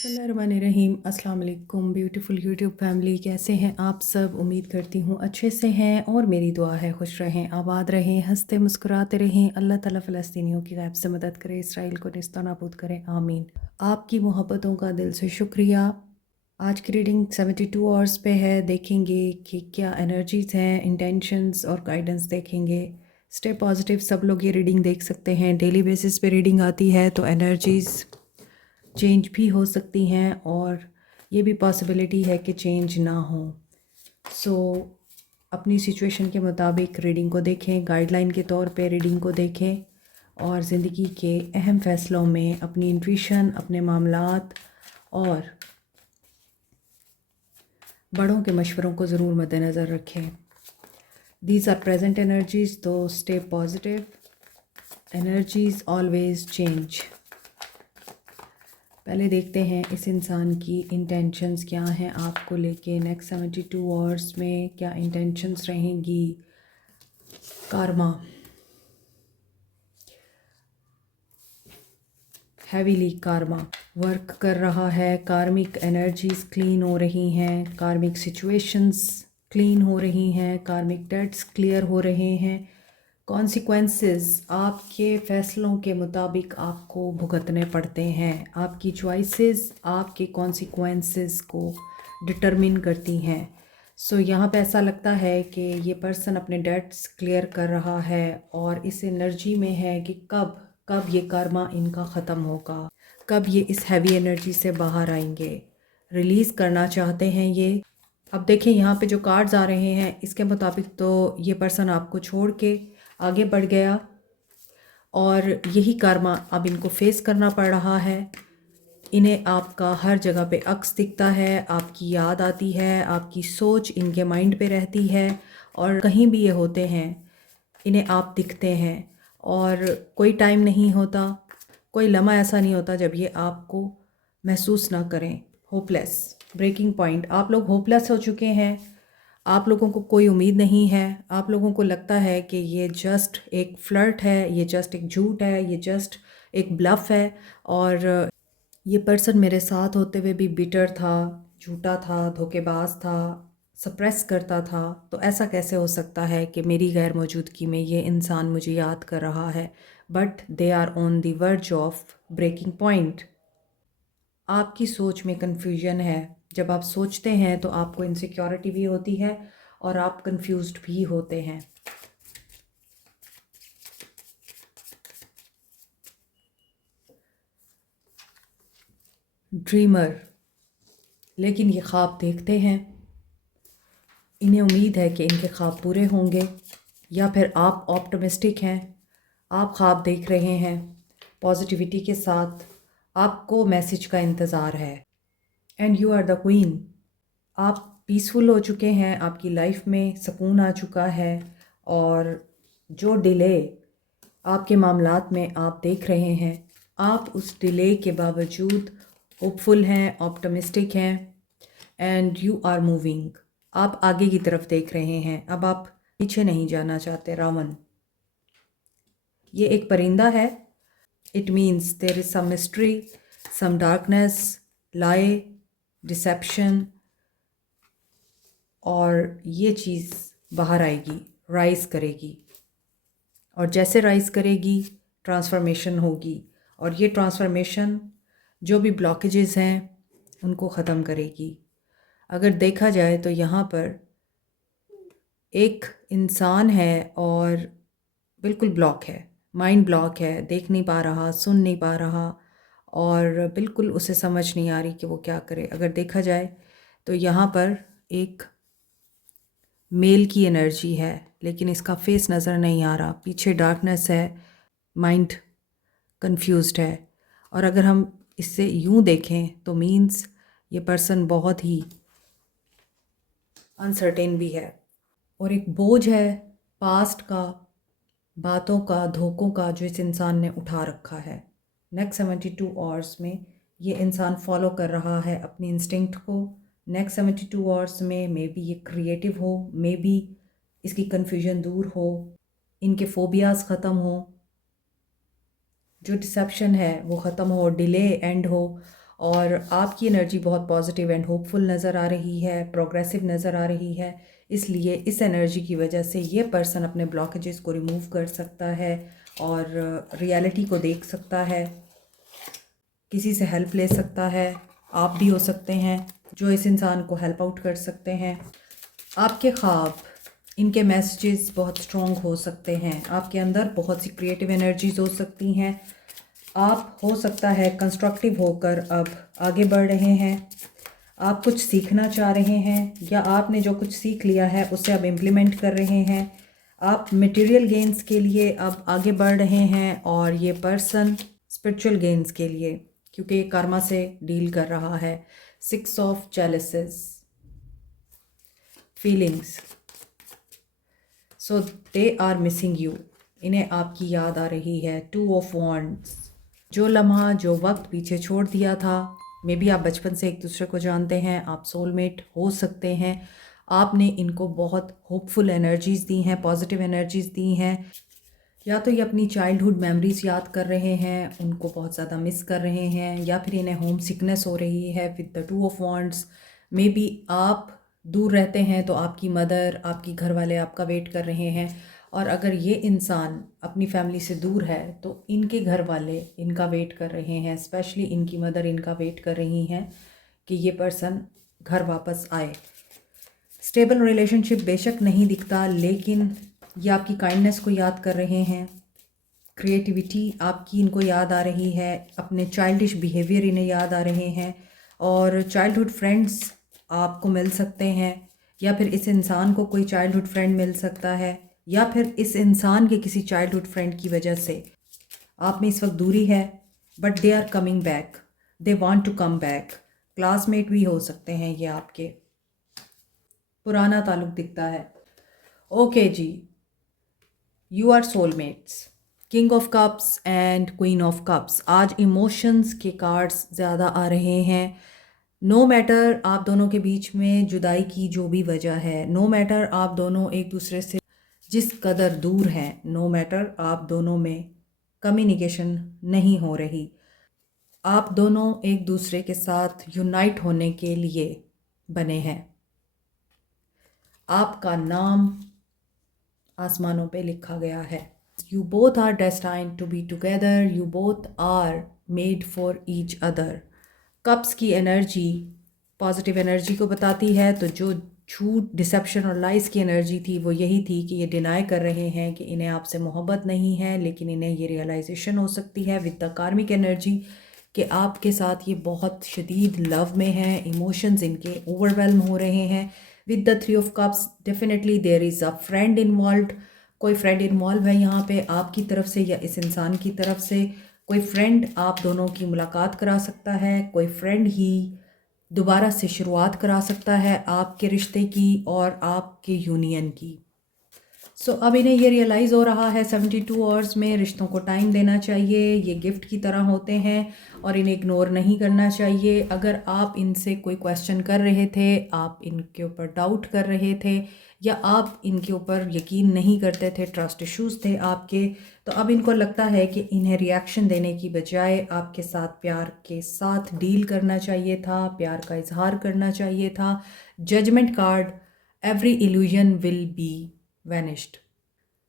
बिस्मिल्लाहिर्रहमानिर्रहीम। अस्सलाम वालेकुम ब्यूटीफुल यूट्यूब फैमिली, कैसे हैं आप सब? उम्मीद करती हूँ अच्छे से हैं और मेरी दुआ है खुश रहें, आबाद रहें, हंसते मुस्कुराते रहें। अल्लाह ताला फ़लस्तीनियों की गैब से मदद करे, इसराइल को निस्ता नाबूद करे, आमीन। आपकी मोहब्बतों का दिल से शुक्रिया। आज की रीडिंग 72 आवर्स पे है। देखेंगे कि क्या एनर्जीज़ हैं, इंटेंशंस और गाइडेंस देखेंगे। Stay positive. सब लोग ये रीडिंग देख सकते हैं। डेली बेसिस पे रीडिंग आती है तो एनर्जीज़ चेंज भी हो सकती हैं और ये भी पॉसिबिलिटी है कि चेंज ना हो। सो अपनी सिचुएशन के मुताबिक रीडिंग को देखें, गाइडलाइन के तौर पे रीडिंग को देखें और ज़िंदगी के अहम फ़ैसलों में अपनी इंट्यूशन, अपने मामलात और बड़ों के मशवरों को ज़रूर मद्देनज़र रखें। दीज आर प्रेजेंट एनर्जीज़, तो stay positive. Energies always change. पहले देखते हैं इस इंसान की इंटेंशंस क्या हैं आपको लेके। नेक्स्ट 72 आवर्स में क्या इंटेंशंस रहेंगी। कार्मा हैवीली कार्मा वर्क कर रहा है। कार्मिक एनर्जीज क्लीन हो रही हैं, कार्मिक सिचुएशंस क्लीन हो रही हैं, कार्मिक डेट्स क्लियर हो रहे हैं। कॉन्सिक्वेंसेस आपके फ़ैसलों के मुताबिक आपको भुगतने पड़ते हैं। आपकी चॉइसेस आपके कॉन्सिक्वेंसेस को डिटरमिन करती हैं। सो यहाँ पे ऐसा लगता है कि ये पर्सन अपने डेट्स क्लियर कर रहा है और इस एनर्जी में है कि कब ये कर्मा इनका ख़त्म होगा, कब ये इस हैवी एनर्जी से बाहर आएंगे। रिलीज़ करना चाहते हैं ये। अब देखें यहाँ पे जो कार्ड्स आ रहे हैं इसके मुताबिक तो ये पर्सन आपको छोड़ के आगे बढ़ गया और यही कर्मा अब इनको फेस करना पड़ रहा है। इन्हें आपका हर जगह पे अक्स दिखता है, आपकी याद आती है, आपकी सोच इनके माइंड पे रहती है और कहीं भी ये होते हैं इन्हें आप दिखते हैं और कोई टाइम नहीं होता, कोई लम्हा ऐसा नहीं होता जब ये आपको महसूस ना करें। Hopeless, breaking point. आप लोग होपलेस हो चुके हैं, आप लोगों को कोई उम्मीद नहीं है। आप लोगों को लगता है कि ये जस्ट एक फ्लर्ट है, ये जस्ट एक झूठ है, ये जस्ट एक ब्लफ है और ये पर्सन मेरे साथ होते हुए भी बिटर था, झूठा था, धोखेबाज था, सप्रेस करता था। तो ऐसा कैसे हो सकता है कि मेरी गैर मौजूदगी में ये इंसान मुझे याद कर रहा है। But they are on the verge of breaking point. आपकी सोच में कन्फ्यूजन है। जब आप सोचते हैं तो आपको इनसिक्योरिटी भी होती है और आप कंफ्यूज्ड भी होते हैं। ड्रीमर, लेकिन ये ख्वाब देखते हैं, इन्हें उम्मीद है कि इनके ख्वाब पूरे होंगे। या फिर आप ऑप्टिमिस्टिक हैं, आप ख्वाब देख रहे हैं पॉजिटिविटी के साथ, आपको मैसेज का इंतज़ार है। And you are the queen. आप पीसफुल हो चुके हैं, आपकी लाइफ में सुकून आ चुका है और जो डिले आपके मामलात में आप देख रहे हैं, आप उस डिले के बावजूद होपफुल हैं, ऑप्टिमिस्टिक हैं एंड यू आर मूविंग। आप आगे की तरफ देख रहे हैं, अब आप पीछे नहीं जाना चाहते। रावण, ये एक परिंदा है। It means there is some mystery, some darkness, lie, deception और ये चीज़ बाहर आएगी, राइज़ करेगी और जैसे राइज़ करेगी ट्रांसफॉर्मेशन होगी और ये ट्रांसफॉर्मेशन जो भी ब्लॉकेजेस हैं उनको ख़त्म करेगी। अगर देखा जाए तो यहाँ पर एक इंसान है और बिल्कुल ब्लॉक है, माइंड ब्लॉक है, देख नहीं पा रहा, सुन नहीं पा रहा और बिल्कुल उसे समझ नहीं आ रही कि वो क्या करे। अगर देखा जाए तो यहाँ पर एक मेल की एनर्जी है लेकिन इसका फेस नज़र नहीं आ रहा, पीछे डार्कनेस है, माइंड कंफ्यूज्ड है। और अगर हम इससे यूं देखें तो मीन्स ये पर्सन बहुत ही अनसर्टेन भी है और एक बोझ है पास्ट का, बातों का, धोखों का जो इस इंसान ने उठा रखा है। नेक्स्ट 72 आवर्स में ये इंसान फॉलो कर रहा है अपनी इंस्टिंक्ट को। नेक्स्ट 72 आवर्स में मे बी ये क्रिएटिव हो, मे बी इसकी कन्फ्यूजन दूर हो, इनके फोबियाज़ ख़त्म हो, जो डिसेप्शन है वो ख़त्म हो, डिले एंड हो और आपकी एनर्जी बहुत पॉजिटिव एंड होपफुल नज़र आ रही है, प्रोग्रेसिव नज़र आ रही है। इसलिए इस एनर्जी की वजह से ये पर्सन अपने ब्लॉकेजेस को रिमूव कर सकता है और रियलिटी को देख सकता है, किसी से हेल्प ले सकता है। आप भी हो सकते हैं जो इस इंसान को हेल्प आउट कर सकते हैं। आपके ख्वाब, इनके मैसेजेस बहुत स्ट्रॉन्ग हो सकते हैं। आपके अंदर बहुत सी क्रिएटिव एनर्जीज हो सकती हैं। आप हो सकता है कंस्ट्रक्टिव होकर अब आगे बढ़ रहे हैं। आप कुछ सीखना चाह रहे हैं या आपने जो कुछ सीख लिया है उसे अब इम्प्लीमेंट कर रहे हैं। आप मटेरियल गेन्स के लिए अब आगे बढ़ रहे हैं और ये पर्सन स्पिरिचुअल गेन्स के लिए, क्योंकि ये कर्मा से डील कर रहा है। 6 of chalices, feelings, so they are missing you, इन्हें आपकी याद आ रही है। 2 ऑफ वॉन्ड्स, जो लम्हा जो वक्त पीछे छोड़ दिया था, मे बी आप बचपन से एक दूसरे को जानते हैं, आप सोलमेट हो सकते हैं। आपने इनको बहुत होपफुल एनर्जीज़ दी हैं, पॉजिटिव एनर्जीज़ दी हैं, या तो ये अपनी चाइल्डहुड मेमोरीज याद कर रहे हैं, उनको बहुत ज़्यादा मिस कर रहे हैं, या फिर इन्हें होम सिकनेस हो रही है with the 2 of wands. May be आप दूर रहते हैं तो आपकी मदर, आपकी घर वाले आपका वेट कर रहे हैं, और अगर ये इंसान अपनी फैमिली से दूर है तो इनके घर वाले इनका वेट कर रहे हैं, स्पेशली इनकी मदर इनका वेट कर रही हैं कि ये पर्सन घर वापस आए। स्टेबल रिलेशनशिप बेशक नहीं दिखता, लेकिन ये आपकी काइंडनेस को याद कर रहे हैं, क्रिएटिविटी आपकी इनको याद आ रही है, अपने चाइल्डिश बिहेवियर इन्हें याद आ रहे हैं, और चाइल्डहुड फ्रेंड्स आपको मिल सकते हैं, या फिर इस इंसान को कोई चाइल्डहुड फ्रेंड मिल सकता है, या फिर इस इंसान के किसी चाइल्डहुड फ्रेंड की वजह से आप में इस वक्त दूरी है, but they are coming back, they want to come back. Classmate भी हो सकते हैं ये आपके, पुराना ताल्लुक दिखता है। ओके जी, you are soulmates, king of cups and queen of cups. आज इमोशंस के कार्ड्स ज़्यादा आ रहे हैं। नो मैटर आप दोनों के बीच में जुदाई की जो भी वजह है, नो मैटर आप दोनों एक दूसरे से जिस कदर दूर हैं, नो मैटर आप दोनों में कम्युनिकेशन नहीं हो रही, आप दोनों एक दूसरे के साथ यूनाइट होने के लिए बने हैं। आपका नाम आसमानों पे लिखा गया है। You both are destined to be together, you both are made for each other. Cups की एनर्जी पॉजिटिव एनर्जी को बताती है, तो जो झूठ, डिसेप्शन और लाइस की एनर्जी थी वो यही थी कि ये डिनाई कर रहे हैं कि इन्हें आपसे मोहब्बत नहीं है, लेकिन इन्हें ये रियलाइजेशन हो सकती है विद द कार्मिक एनर्जी कि आपके साथ ये बहुत शदीद लव में हैं, इमोशंस इनके ओवरवेलम हो रहे हैं। With the 3 of cups definitely there is a friend involved, कोई फ्रेंड इन्वॉल्व है यहाँ पे आपकी तरफ से या इस इंसान की तरफ से। कोई फ्रेंड आप दोनों की मुलाकात करा सकता है, कोई फ्रेंड ही दोबारा से शुरुआत करा सकता है आपके रिश्ते की और आपके यूनियन की। सो अब इन्हें ये रियलाइज़ हो रहा है 72 आवर्स में रिश्तों को टाइम देना चाहिए, ये गिफ्ट की तरह होते हैं और इन्हें इग्नोर नहीं करना चाहिए। अगर आप इनसे कोई क्वेश्चन कर रहे थे, आप इनके ऊपर डाउट कर रहे थे, या आप इनके ऊपर यकीन नहीं करते थे, ट्रस्ट इश्यूज़ थे आपके, तो अब इनको लगता है कि इन्हें रिएक्शन देने की बजाय आपके साथ प्यार के साथ डील करना चाहिए था, प्यार का इजहार करना चाहिए था। Judgement card, every illusion will be vanished.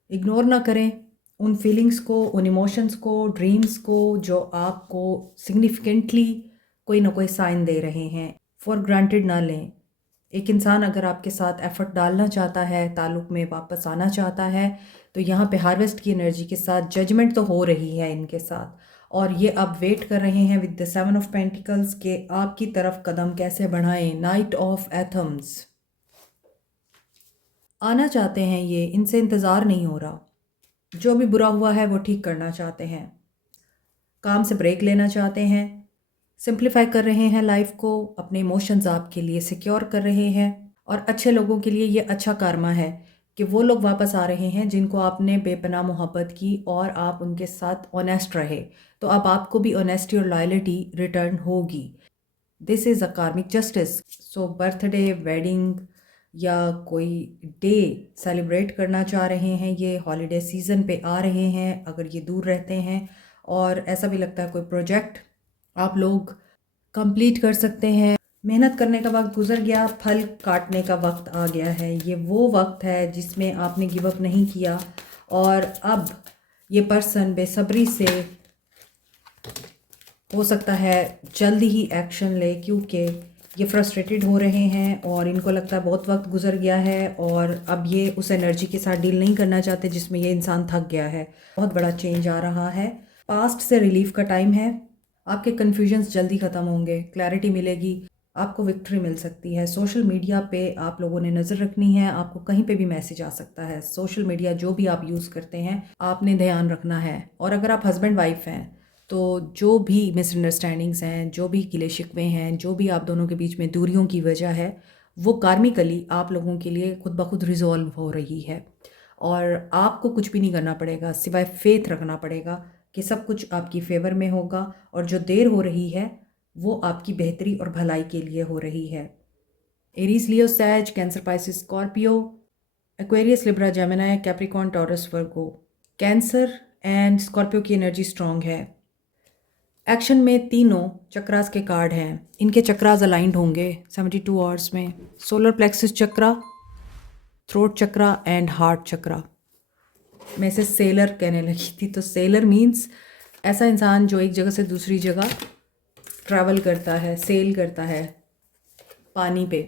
Ignore ना करें उन फीलिंग्स को, उन इमोशंस को, ड्रीम्स को जो आपको सिग्निफिकेंटली कोई ना कोई साइन दे रहे हैं। फॉर ग्रांटेड ना लें। एक इंसान अगर आपके साथ एफर्ट डालना चाहता है, ताल्लुक़ में वापस आना चाहता है, तो यहाँ पे हार्वेस्ट की एनर्जी के साथ जजमेंट तो हो रही है इनके साथ, और ये अब वेट कर रहे हैं विद द 7 ऑफ पेंटिकल्स के आपकी तरफ कदम कैसे बढ़ाएं। नाइट ऑफ एथम्स, आना चाहते हैं ये, इनसे इंतज़ार नहीं हो रहा, जो भी बुरा हुआ है वो ठीक करना चाहते हैं, काम से ब्रेक लेना चाहते हैं, सिंप्लीफाई कर रहे हैं लाइफ को, अपने इमोशंस आपके लिए सिक्योर कर रहे हैं। और अच्छे लोगों के लिए ये अच्छा karma है कि वो लोग वापस आ रहे हैं जिनको आपने बेपनाह मोहब्बत की और आप उनके साथ ऑनेस्ट रहे, तो अब आपको भी ऑनेस्टी और लॉयल्टी रिटर्न होगी। दिस इज़ अ कार्मिक जस्टिस। सो बर्थडे, वेडिंग या कोई डे सेलिब्रेट करना चाह रहे हैं, ये हॉलीडे सीज़न पे आ रहे हैं अगर ये दूर रहते हैं, और ऐसा भी लगता है कोई प्रोजेक्ट आप लोग कंप्लीट कर सकते हैं। मेहनत करने का वक्त गुजर गया, फल काटने का वक्त आ गया है। ये वो वक्त है जिसमें आपने गिव अप नहीं किया और अब ये पर्सन बेसब्री से हो सकता है जल्दी ही एक्शन ले, क्योंकि ये फ्रस्ट्रेटेड हो रहे हैं और इनको लगता है बहुत वक्त गुजर गया है और अब ये उस एनर्जी के साथ डील नहीं करना चाहते जिसमें ये इंसान थक गया है। बहुत बड़ा चेंज आ रहा है। पास्ट से रिलीफ का टाइम है। आपके कन्फ्यूजन्स जल्दी ख़त्म होंगे, क्लैरिटी मिलेगी, आपको विक्ट्री मिल सकती है। सोशल मीडिया पे आप लोगों ने नज़र रखनी है, आपको कहीं पे भी मैसेज आ सकता है। सोशल मीडिया जो भी आप यूज़ करते हैं आपने ध्यान रखना है। और अगर आप हस्बैंड वाइफ हैं तो जो भी मिसअंडरस्टैंडिंग्स हैं, जो भी गिले शिकवे हैं, जो भी आप दोनों के बीच में दूरियों की वजह है, वो कार्मिकली आप लोगों के लिए खुद ब खुद रिजॉल्व हो रही है। और आपको कुछ भी नहीं करना पड़ेगा, सिवाय फेथ रखना पड़ेगा कि सब कुछ आपकी फेवर में होगा और जो देर हो रही है वो आपकी बेहतरी और भलाई के लिए हो रही है। Aries, Leo, Sag, Cancer, Pisces, Scorpio, Aquarius, Libra, Gemini, Capricorn, Taurus, Virgo. Cancer and Scorpio की एनर्जी स्ट्रॉन्ग है। एक्शन में तीनों चक्रास के कार्ड हैं। इनके चक्रास अलाइंड होंगे 72 आवर्स में। Solar plexus chakra, throat chakra and heart chakra. मैं इसे सेलर कहने लगी थी, तो सेलर मीन्स ऐसा इंसान जो एक जगह से दूसरी जगह ट्रैवल करता है, सेल करता है पानी पे।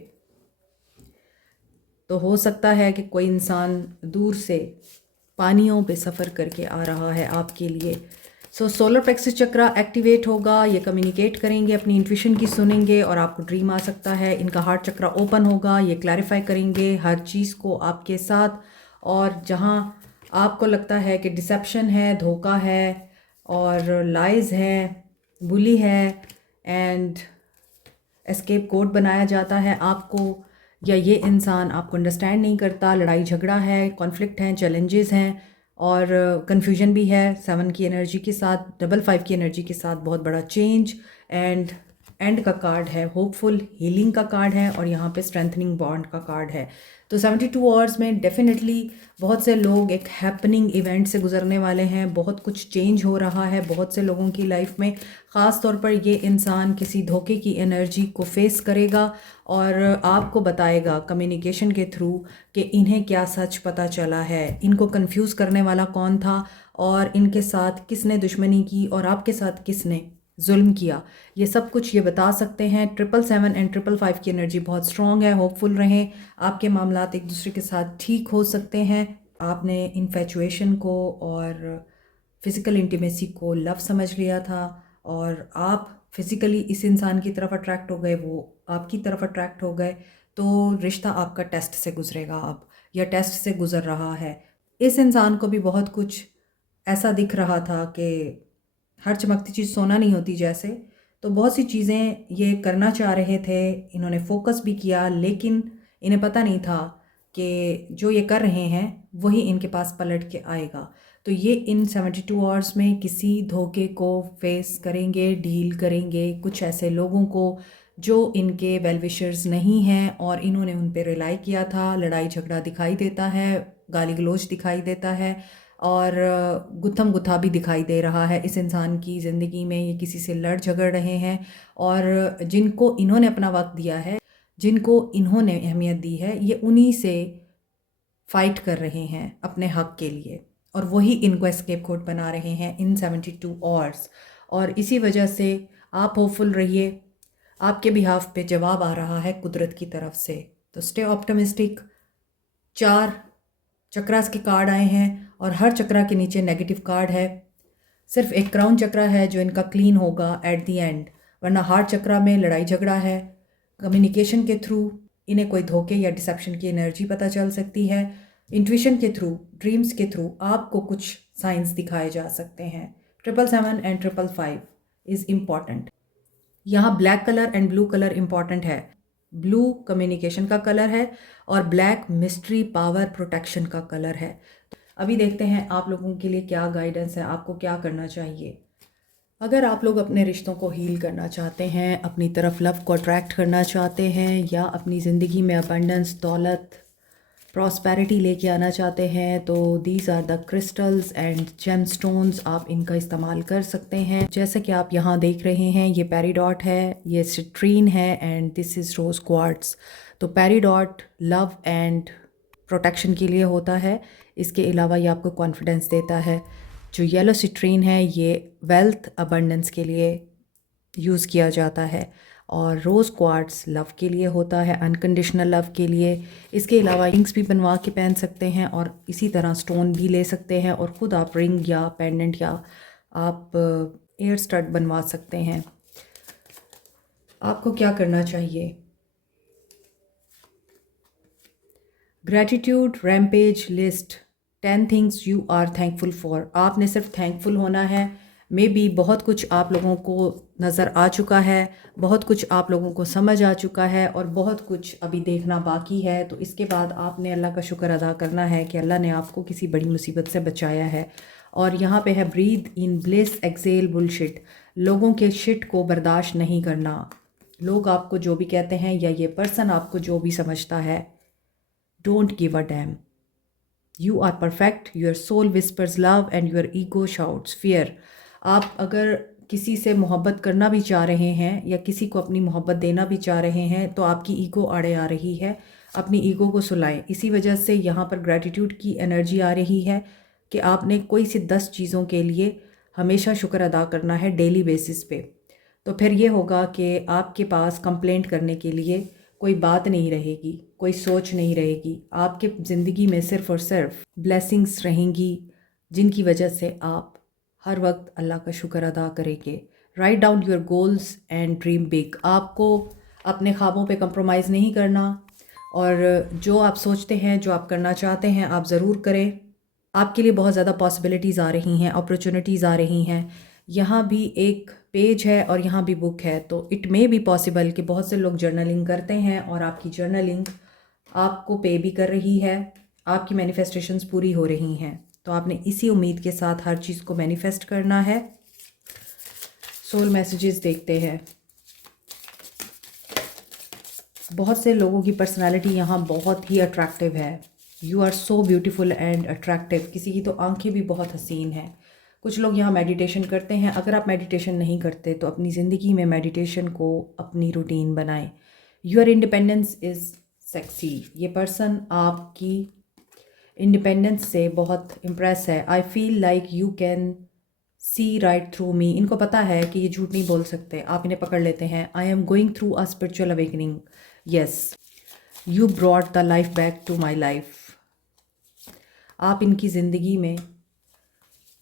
तो हो सकता है कि कोई इंसान दूर से पानियों पे सफ़र करके आ रहा है आपके लिए। सो सोलर प्लेक्सस चक्रा एक्टिवेट होगा, ये कम्युनिकेट करेंगे, अपनी इंट्यूशन की सुनेंगे और आपको ड्रीम आ सकता है। इनका हार्ट चक्रा ओपन होगा, ये क्लैरिफाई करेंगे हर चीज़ को आपके साथ। और जहाँ आपको लगता है कि डिसेप्शन है, धोखा है और लाइज है, बुली है एंड एस्केप कोड बनाया जाता है आपको, या ये इंसान आपको अंडरस्टैंड नहीं करता, लड़ाई झगड़ा है, कॉन्फ्लिक्ट हैं, चैलेंजेस हैं और कन्फ्यूजन भी है। 7 की एनर्जी के साथ, 5 की एनर्जी के साथ बहुत बड़ा चेंज एंड का कार्ड है, होपफुल हीलिंग का कार्ड है और यहाँ पे स्ट्रेंथनिंग बॉन्ड का कार्ड है। तो 72 आवर्स में डेफिनेटली बहुत से लोग एक हैपनिंग इवेंट से गुजरने वाले हैं। बहुत कुछ चेंज हो रहा है बहुत से लोगों की लाइफ में। ख़ास तौर पर ये इंसान किसी धोखे की एनर्जी को फेस करेगा और आपको बताएगा कम्युनिकेशन के थ्रू कि इन्हें क्या सच पता चला है, इनको कंफ्यूज करने वाला कौन था और इनके साथ किसने दुश्मनी की और आपके साथ किसने जुल्म किया। ये सब कुछ ये बता सकते हैं। 777 एंड 555 की एनर्जी बहुत स्ट्रॉन्ग है। होपफुल रहें, आपके मामलात एक दूसरे के साथ ठीक हो सकते हैं। आपने इन्फेचुएशन को और फिज़िकल इंटीमेसी को लव समझ लिया था और आप फिज़िकली इस इंसान की तरफ अट्रैक्ट हो गए, वो आपकी तरफ अट्रैक्ट हो गए। तो रिश्ता आपका टेस्ट से गुजरेगा अब, या टेस्ट से गुजर रहा है। इस इंसान को भी बहुत कुछ ऐसा दिख रहा था कि हर चमकती चीज़ सोना नहीं होती जैसे, तो बहुत सी चीज़ें ये करना चाह रहे थे, इन्होंने फोकस भी किया, लेकिन इन्हें पता नहीं था कि जो ये कर रहे हैं वही इनके पास पलट के आएगा। तो ये इन 72 आवर्स में किसी धोखे को फेस करेंगे, डील करेंगे कुछ ऐसे लोगों को जो इनके वेल विशर्स नहीं हैं और इन्होंने उन पे रिलाई किया था। लड़ाई झगड़ा दिखाई देता है, गाली गलौज दिखाई देता है और गुत्थम गुत्था भी दिखाई दे रहा है इस इंसान की ज़िंदगी में। ये किसी से लड़ झगड़ रहे हैं और जिनको इन्होंने अपना वक्त दिया है, जिनको इन्होंने अहमियत दी है, ये उन्हीं से फ़ाइट कर रहे हैं अपने हक़ के लिए और वही इनको एस्केप कोड बना रहे हैं इन 72 आवर्स। और इसी वजह से आप होपफुल रहिए, आपके बिहाफ पे जवाब आ रहा है कुदरत की तरफ से। तो स्टे ऑप्टिमिस्टिक। 4 चक्रास के कार्ड आए हैं और हर चक्रा के नीचे नेगेटिव कार्ड है। सिर्फ एक क्राउन चक्रा है जो इनका क्लीन होगा एट दी एंड, वरना हार्ट चक्रा में लड़ाई झगड़ा है। कम्युनिकेशन के थ्रू इन्हें कोई धोखे या डिसेप्शन की एनर्जी पता चल सकती है। इंट्यूशन के थ्रू, ड्रीम्स के थ्रू आपको कुछ साइंस दिखाए जा सकते हैं। 777 एंड 555 इज़ इम्पॉर्टेंट। यहाँ black colour and blue colour important है। ब्लू कम्युनिकेशन का कलर है और ब्लैक मिस्ट्री, पावर, प्रोटेक्शन का कलर है। अभी देखते हैं आप लोगों के लिए क्या गाइडेंस है, आपको क्या करना चाहिए। अगर आप लोग अपने रिश्तों को हील करना चाहते हैं, अपनी तरफ लव को अट्रैक्ट करना चाहते हैं या अपनी ज़िंदगी में अबंडेंस, दौलत, प्रॉस्पेरिटी लेके आना चाहते हैं तो these are the crystals and gemstones, आप इनका इस्तेमाल कर सकते हैं। जैसे कि आप यहाँ देख रहे हैं, ये पेरीडॉट है, ये सिट्रीन है and this is rose quartz. तो पेरीडॉट लव एंड प्रोटेक्शन के लिए होता है, इसके अलावा ये आपको कॉन्फिडेंस देता है। जो येलो सिट्रीन है ये वेल्थ अबंडेंस के लिए यूज़ किया जाता है, और रोज़ क्वार्ट्स लव के लिए होता है, अनकंडीशनल लव के लिए। इसके अलावा रिंग्स भी बनवा के पहन सकते हैं और इसी तरह स्टोन भी ले सकते हैं और ख़ुद आप रिंग या पेंडेंट या आप एयर स्टड बनवा सकते हैं। आपको क्या करना चाहिए? Gratitude rampage list 10 things you are thankful for. आपने सिर्फ थैंकफुल होना है। मे बी बहुत कुछ आप लोगों को नज़र आ चुका है, बहुत कुछ आप लोगों को समझ आ चुका है और बहुत कुछ अभी देखना बाकी है। तो इसके बाद आपने अल्लाह का शुक्र अदा करना है कि अल्लाह ने आपको किसी बड़ी मुसीबत से बचाया है। और यहाँ पे है ब्रीथ इन ब्लिस एक्सेल बुलशिट। लोगों के शिट को बर्दाश्त नहीं करना। लोग आपको जो भी कहते हैं या ये पर्सन आपको जो भी समझता है, don't give a damn. You are perfect, your soul whispers love and your ego shouts fear. आप अगर किसी से मोहब्बत करना भी चाह रहे हैं या किसी को अपनी मोहब्बत देना भी चाह रहे हैं तो आपकी ईगो आड़े आ रही है। अपनी ईगो को सुलाएं। इसी वजह से यहाँ पर ग्रैटिट्यूड की एनर्जी आ रही है कि आपने कोई सी 10 चीज़ों के लिए हमेशा शुक्र अदा करना है डेली बेसिस पे। तो फिर ये होगा कि आपके पास कंप्लेंट करने के लिए कोई बात नहीं रहेगी, कोई सोच नहीं रहेगी। आपके ज़िंदगी में सिर्फ़ और सिर्फ ब्लेसिंग्स रहेंगी जिनकी वजह से आप हर वक्त अल्लाह का शुक्र अदा करेंगे। Write down your goals and dream big. आपको अपने ख्वाबों पे कंप्रोमाइज़ नहीं करना और जो आप सोचते हैं, जो आप करना चाहते हैं, आप ज़रूर करें। आपके लिए बहुत ज़्यादा पॉसिबिलिटीज़ आ रही हैं, अपॉर्चुनिटीज़ आ रही हैं। यहाँ भी एक पेज है और यहाँ भी बुक है, तो इट मे बी पॉसिबल कि बहुत से लोग जर्नलिंग करते हैं और आपकी जर्नलिंग आपको पे भी कर रही है, आपकी मैनिफेस्टेशंस पूरी हो रही हैं। तो आपने इसी उम्मीद के साथ हर चीज़ को मैनिफेस्ट करना है। सोल मैसेजेस देखते हैं। बहुत से लोगों की पर्सनालिटी यहाँ बहुत ही अट्रैक्टिव है। You are so beautiful and attractive. किसी की तो आंखें भी बहुत हसीन हैं। कुछ लोग यहाँ मेडिटेशन करते हैं। अगर आप मेडिटेशन नहीं करते तो अपनी ज़िंदगी में मेडिटेशन को अपनी रूटीन बनाएं। Your independence is sexy. ये पर्सन आपकी इंडिपेंडेंस से बहुत इम्प्रेस है। I feel like you can see right through me. इनको पता है कि ये झूठ नहीं बोल सकते, आप इन्हें पकड़ लेते हैं। I am going through a spiritual awakening. Yes, you brought the life back to my life. आप इनकी ज़िंदगी में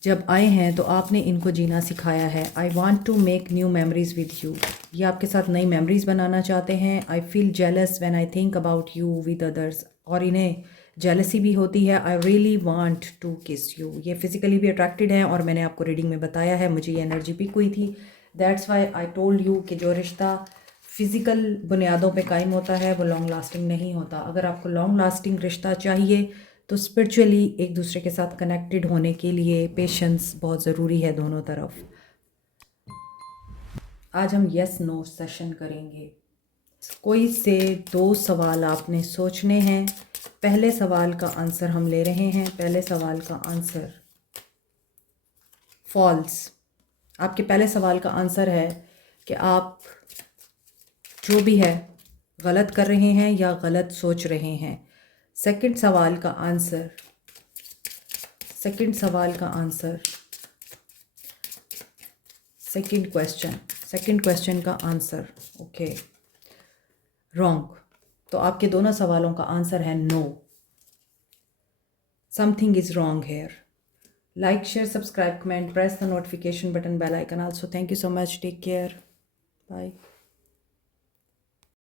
जब आए हैं तो आपने इनको जीना सिखाया है। I want to make new memories with you. ये आपके साथ नई मेमरीज़ बनाना चाहते हैं। I feel jealous when I think about you with others. और इन्हें जेलसी भी होती है। I really want to kiss you. ये फिज़िकली भी अट्रैक्टेड हैं और मैंने आपको रीडिंग में बताया है, मुझे ये एनर्जी पिक हुई थी। That's why I told you कि जो रिश्ता फ़िज़िकल बुनियादों पे कायम होता है वो लॉन्ग लास्टिंग नहीं होता। अगर आपको लॉन्ग लास्टिंग रिश्ता चाहिए तो स्पिरिचुअली एक दूसरे के साथ कनेक्टेड होने के लिए पेशेंस बहुत ज़रूरी है दोनों तरफ। आज हम यस नो सेशन करेंगे। कोई से 2 सवाल आपने सोचने हैं। पहले सवाल का आंसर हम ले रहे हैं। पहले सवाल का आंसर फॉल्स। आपके पहले सवाल का आंसर है कि आप जो भी है गलत कर रहे हैं या गलत सोच रहे हैं। सेकंड सवाल का आंसर सेकंड क्वेश्चन का आंसर ओके रॉन्ग। तो आपके दोनों सवालों का आंसर है no. Something is wrong here. Like, share, subscribe, comment, press the notification button, bell icon also. Thank you so much. Take care. Bye.